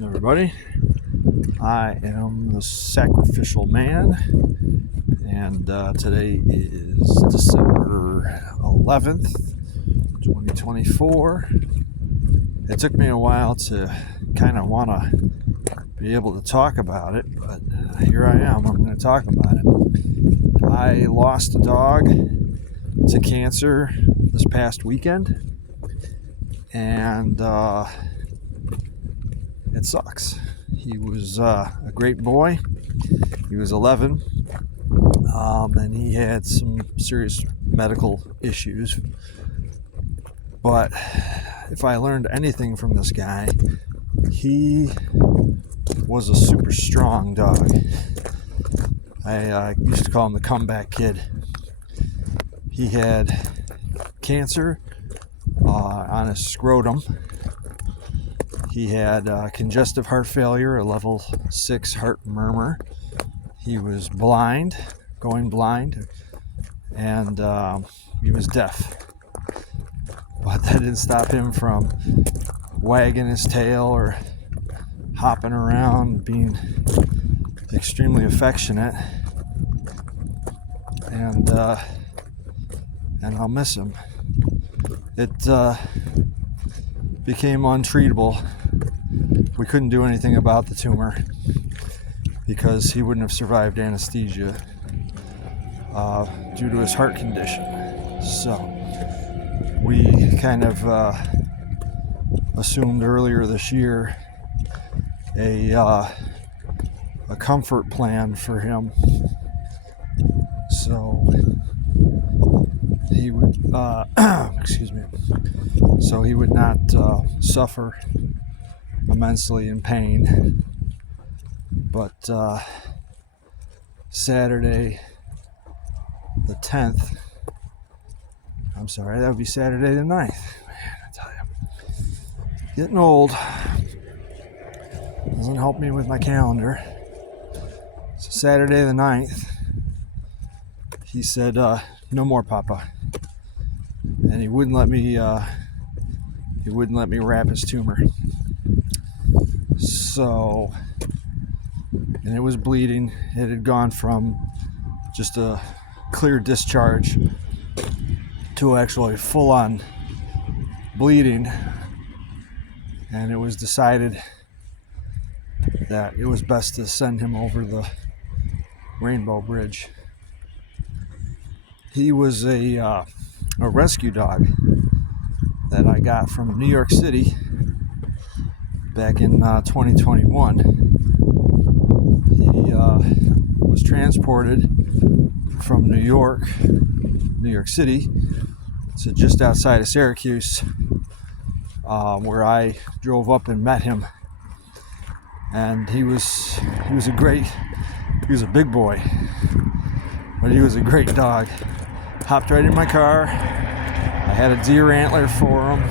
Everybody, I am the Sacrificial Man, and today is December 11th, 2024. It took me a while to kind of want to be able to talk about it, but here I am. I'm going to talk about it. I lost a dog to cancer this past weekend, and it sucks. He was a great boy. He was 11, and he had some serious medical issues. But if I learned anything from this guy, he was a super strong dog. I used to call him the comeback kid. He had cancer on his scrotum. He had congestive heart failure, a level 6 heart murmur. He was blind, going blind, and he was deaf. But that didn't stop him from wagging his tail or hopping around, being extremely affectionate. And I'll miss him. It became untreatable. We couldn't do anything about the tumor because he wouldn't have survived anesthesia due to his heart condition. So we kind of assumed earlier this year a comfort plan for him. So he would, so he would not suffer immensely in pain. But Saturday the 10th, I'm sorry, that would be Saturday the 9th. Man, I tell you, getting old doesn't help me with my calendar. So Saturday the 9th, he said, no more, Papa. And he wouldn't let me wrap his tumor. So, and it was bleeding. It had gone from just a clear discharge to actually full-on bleeding. And it was decided that it was best to send him over the Rainbow Bridge. He was a rescue dog that I got from New York City back in 2021. He was transported from New York City, to just outside of Syracuse, where I drove up and met him. And he was a big boy, but he was a great dog. Hopped right in my car. I had a deer antler for him,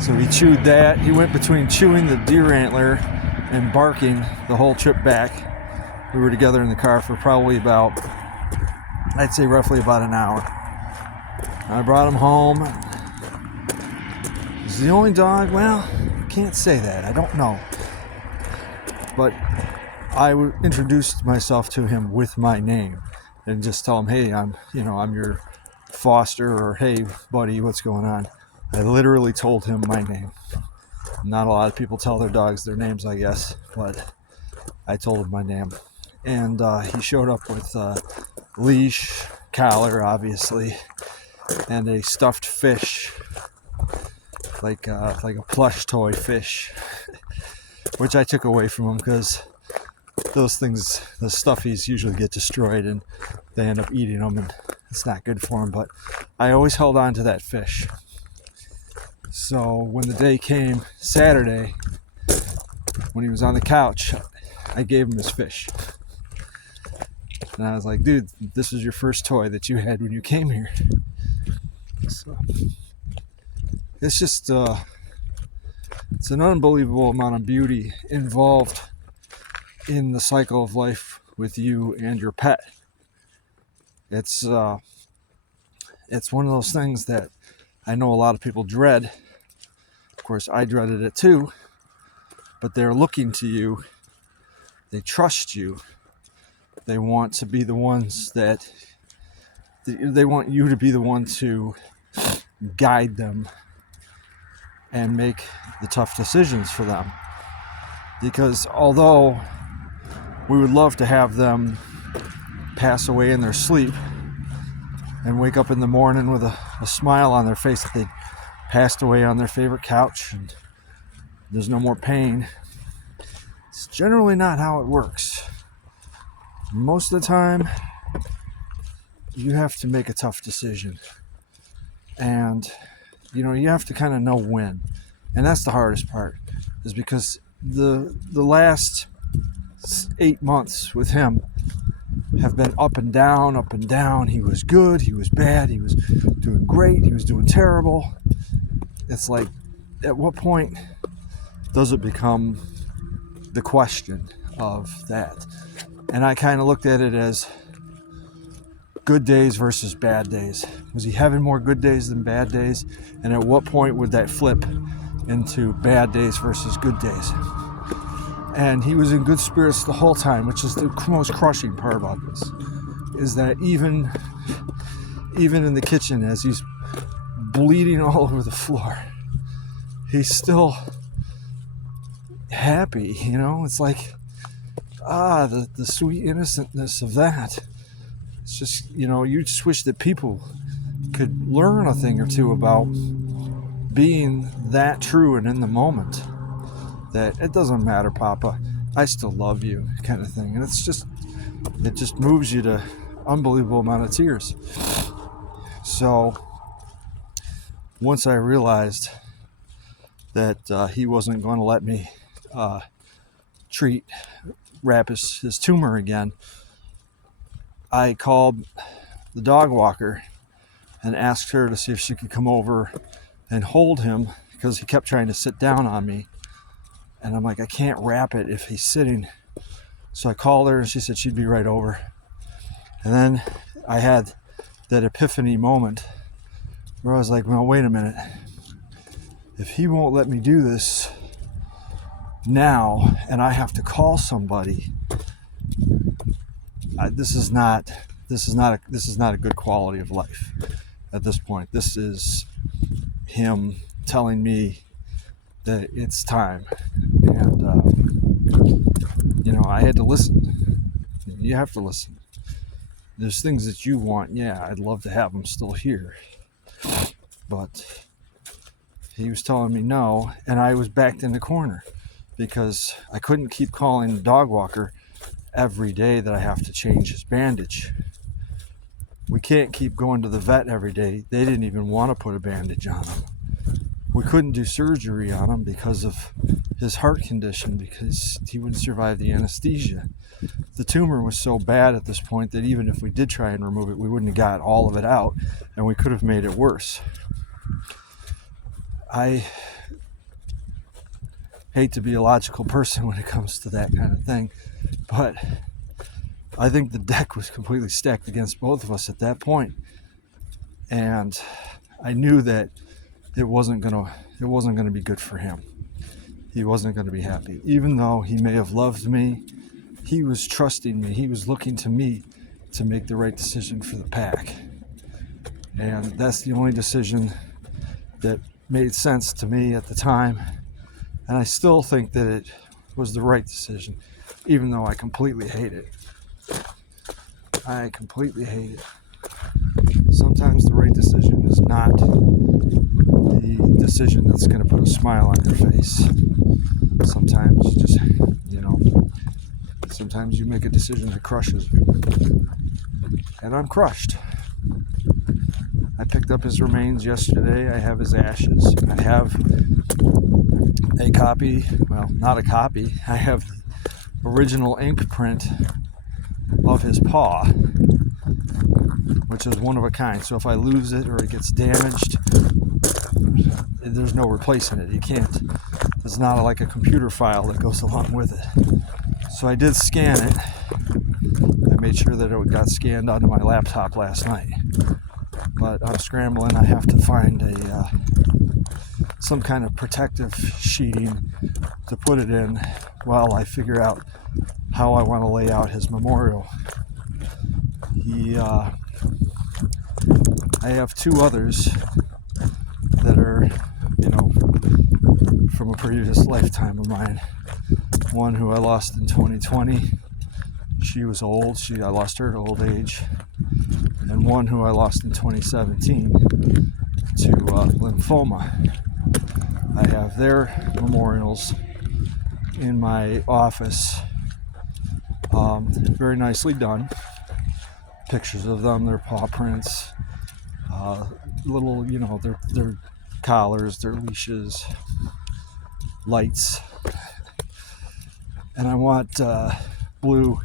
so he chewed that. He went between chewing the deer antler and barking the whole trip back. We were together in the car for probably roughly about an hour. I brought him home. He's the only dog, well, can't say that, I don't know. But I introduced myself to him with my name and just tell him, hey, I'm your foster, or hey, buddy, what's going on? I literally told him my name. Not a lot of people tell their dogs their names, I guess, but I told him my name. And he showed up with a leash, collar, obviously, and a stuffed fish, like a plush toy fish, which I took away from him because those things, the stuffies, usually get destroyed and they end up eating them, and it's not good for them. But I always held on to that fish. So when the day came, Saturday, when he was on the couch, I gave him his fish. And I was like, dude, this is your first toy that you had when you came here. So it's just, it's an unbelievable amount of beauty involved in the cycle of life with you and your pet. It's one of those things that I know a lot of people dread. Of course, I dreaded it too, but they're looking to you. They trust you. They want to be the ones that they want you to be the one to guide them and make the tough decisions for them. Because although we would love to have them pass away in their sleep and wake up in the morning with a smile on their face that they passed away on their favorite couch and there's no more pain, it's generally not how it works. Most of the time, you have to make a tough decision. And, you have to kind of know when. And that's the hardest part, is because the last 8 months with him have been up and down, up and down. He was good, he was bad, he was doing great, he was doing terrible. It's like, at what point does it become the question of that? And I kind of looked at it as good days versus bad days. Was he having more good days than bad days? And at what point would that flip into bad days versus good days? And he was in good spirits the whole time, which is the most crushing part about this, is that even in the kitchen, as he's bleeding all over the floor, he's still happy. It's like, the sweet innocentness of that. It's just, you just wish that people could learn a thing or two about being that true and in the moment. That it doesn't matter, Papa, I still love you, kind of thing. And it just moves you to unbelievable amount of tears. So once I realized that he wasn't going to let me wrap his tumor again, I called the dog walker and asked her to see if she could come over and hold him, because he kept trying to sit down on me. And I'm like, I can't wrap it if he's sitting. So I called her and she said she'd be right over. And then I had that epiphany moment where I was like, well, wait a minute. If he won't let me do this now and I have to call somebody, this is not a good quality of life at this point. This is him telling me that it's time. And I had to listen. You have to listen. There's things that you want. Yeah, I'd love to have them still here, but he was telling me no, and I was backed in the corner because I couldn't keep calling the dog walker every day that I have to change his bandage. We can't keep going to the vet every day. They didn't even want to put a bandage on him. We couldn't do surgery on him because of his heart condition, because he wouldn't survive the anesthesia. The tumor was so bad at this point that even if we did try and remove it, we wouldn't have got all of it out, and we could have made it worse. I hate to be a logical person when it comes to that kind of thing, but I think the deck was completely stacked against both of us at that point. And I knew that it wasn't gonna be good for him. He wasn't gonna be happy. Even though he may have loved me, he was trusting me. He was looking to me to make the right decision for the pack. And that's the only decision that made sense to me at the time. And I still think that it was the right decision, even though I completely hate it. I completely hate it. Sometimes the right decision is not the decision that's going to put a smile on your face. Sometimes you just, sometimes you make a decision that crushes you. And I'm crushed. I picked up his remains yesterday. I have his ashes. I have a copy, well, not a copy. I have the original ink print of his paw, which is one of a kind. So if I lose it or it gets damaged, there's no replacing it. You can't. It's not like a computer file that goes along with it. So I did scan it. I made sure that it got scanned onto my laptop last night. But I'm scrambling. I have to find some kind of protective sheeting to put it in while I figure out how I want to lay out his memorial. I have two others that are, from a previous lifetime of mine. One who I lost in 2020. She was old. I lost her at old age. And one who I lost in 2017 to lymphoma. I have their memorials in my office. Very nicely done. Pictures of them, their paw prints, little, their collars, their leashes, lights. And I want Blue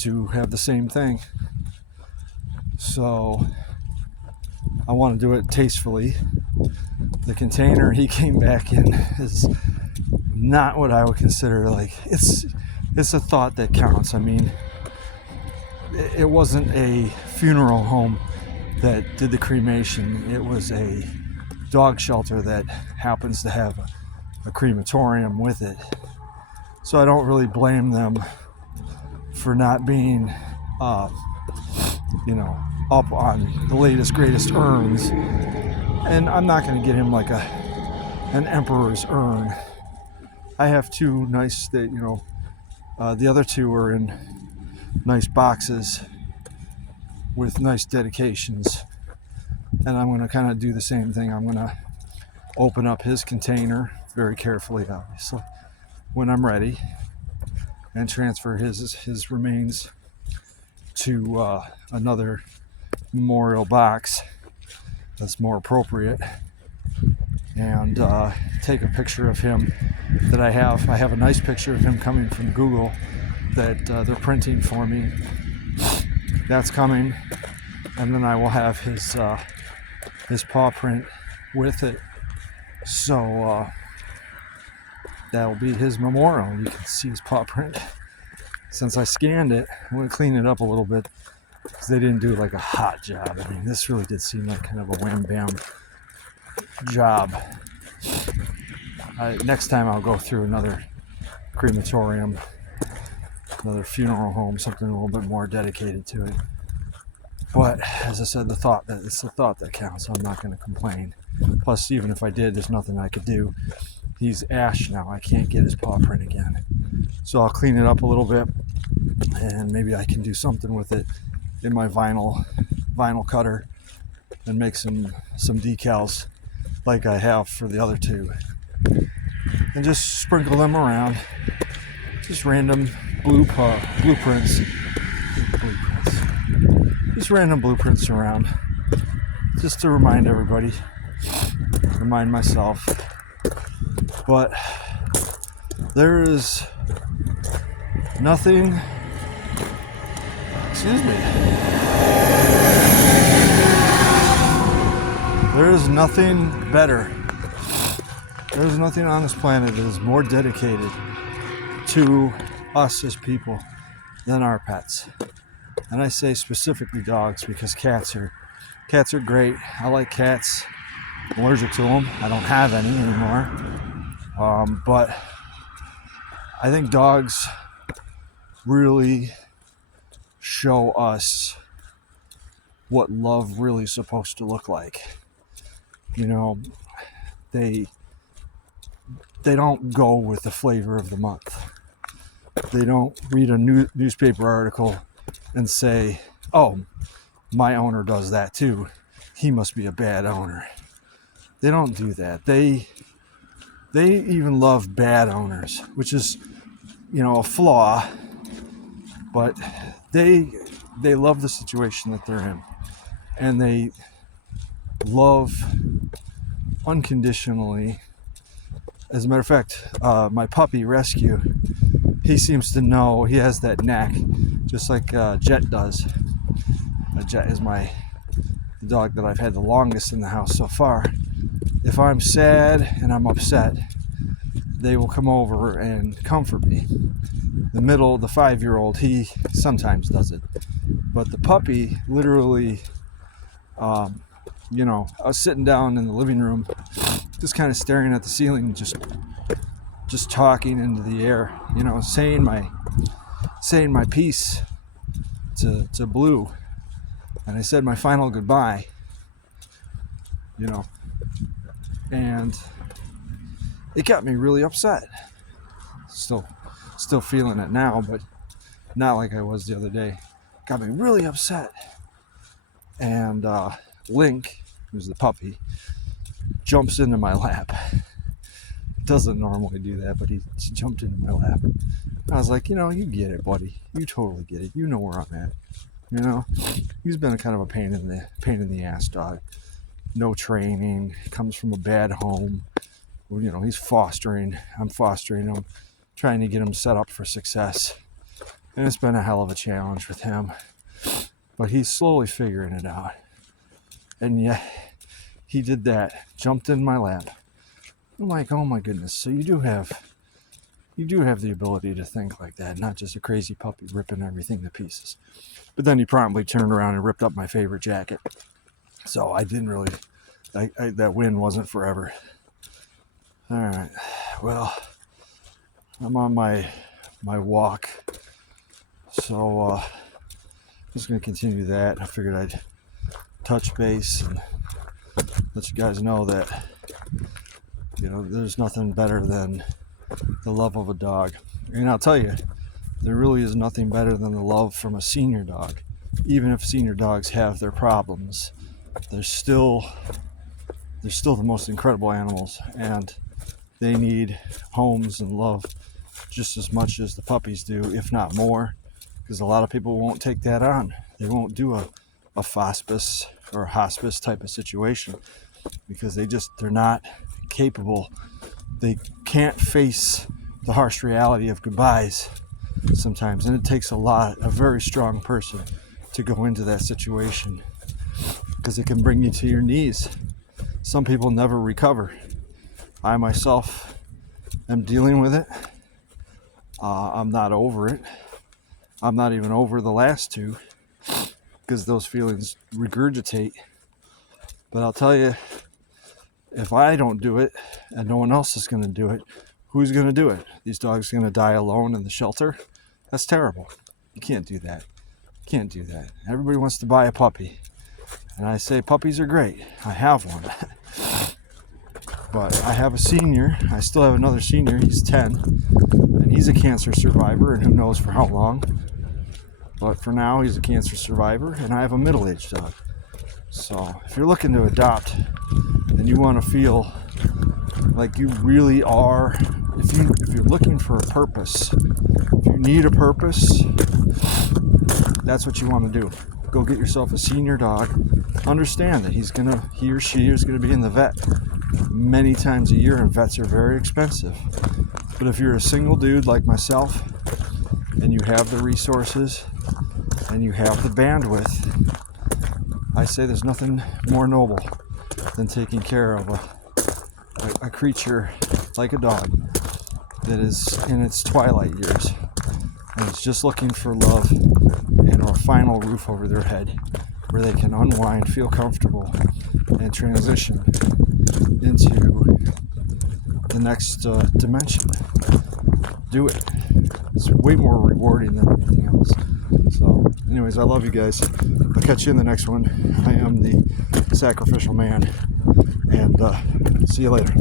to have the same thing. So I want to do it tastefully. The container he came back in is not what I would consider it's a thought that counts. I mean, it wasn't a funeral home that did the cremation. It was a dog shelter that happens to have a crematorium with it. So I don't really blame them for not being, up on the latest, greatest urns. And I'm not going to get him like an emperor's urn. I have two nice, the other two are in nice boxes with nice dedications. And I'm going to kind of do the same thing. I'm going to open up his container very carefully, obviously, when I'm ready, and transfer his remains to another memorial box that's more appropriate, and take a picture of him that I have. I have a nice picture of him coming from Google that they're printing for me. That's coming, and then I will have his paw print with it. So that will be his memorial. You can see his paw print. Since I scanned it, I'm going to clean it up a little bit because they didn't do like a hot job. I mean, this really did seem like kind of a wham bam job. Next time I'll go through another crematorium, another funeral home, something a little bit more dedicated to it. But as I said, it's the thought that counts. I'm not going to complain. Plus, even if I did, there's nothing I could do. He's ash now. I can't get his paw print again. So I'll clean it up a little bit, and maybe I can do something with it in my vinyl cutter and make some decals like I have for the other two, and just sprinkle them around. Just random blueprints. Just random blueprints around, just to remind everybody, remind myself. But there is nothing, there is nothing better. There's nothing on this planet that is more dedicated to us as people than our pets. And I say specifically dogs, because cats are great. I like cats. I'm allergic to them. I don't have any anymore. But I think dogs really show us what love really is supposed to look like. They don't go with the flavor of the month. They don't read a newspaper article and say, "Oh, my owner does that too. He must be a bad owner." They don't do that. They even love bad owners, which is, a flaw. But they love the situation that they're in, and they love unconditionally. As a matter of fact, my puppy Rescue, he seems to know. He has that knack, just like Jet does. Jet is the dog that I've had the longest in the house so far. If I'm sad and I'm upset, they will come over and comfort me. The 5-year-old, he sometimes does it. But the puppy, literally, I was sitting down in the living room just kind of staring at the ceiling, just talking into the air, saying my piece to Blue. And I said my final goodbye, and it got me really upset. Still feeling it now, but not like I was the other day. Got me really upset. And Link, who's the puppy, jumps into my lap. Doesn't normally do that, but he jumped into my lap. I was like, you get it, buddy. You totally get it. You know where I'm at. He's been kind of a pain in the ass dog. No training, comes from a bad home. He's fostering. I'm fostering him, trying to get him set up for success. And it's been a hell of a challenge with him. But he's slowly figuring it out. And yeah, he did that. Jumped in my lap. I'm like, oh my goodness. So you do have the ability to think like that, not just a crazy puppy ripping everything to pieces. But then he promptly turned around and ripped up my favorite jacket. So I didn't really, that win wasn't forever. All right, well, I'm on my walk. So I'm just going to continue that. I figured I'd touch base and let you guys know that, there's nothing better than the love of a dog. And I'll tell you, there really is nothing better than the love from a senior dog. Even if senior dogs have their problems, they're still the most incredible animals, and they need homes and love just as much as the puppies do, if not more, because a lot of people won't take that on. They won't do a fospice or a hospice type of situation because they're not capable. They can't face the harsh reality of goodbyes sometimes, and it takes a very strong person to go into that situation because it can bring you to your knees. Some people never recover. I myself am dealing with it. I'm not over it. I'm not even over the last two because those feelings regurgitate. But I'll tell you, if I don't do it and no one else is going to do it, who's going to do it? These dogs are going to die alone in the shelter? That's terrible. You can't do that. You can't do that. Everybody wants to buy a puppy. And I say puppies are great. I have one. But I have a senior. I still have another senior. He's 10. And he's a cancer survivor, and who knows for how long. But for now, he's a cancer survivor. And I have a middle-aged dog. So if you're looking to adopt and you want to feel like you really are, if you're looking for a purpose, if you need a purpose, that's what you want to do. Go get yourself a senior dog. Understand that he or she is going to be in the vet many times a year, and vets are very expensive. But if you're a single dude like myself and you have the resources and you have the bandwidth, I say there's nothing more noble than taking care of a creature like a dog that is in its twilight years and is just looking for love and a final roof over their head where they can unwind, feel comfortable, and transition into the next dimension. Do it. It's way more rewarding than anything else. So anyways, I love you guys. I'll catch you in the next one. I am the sacrificial man, and see you later.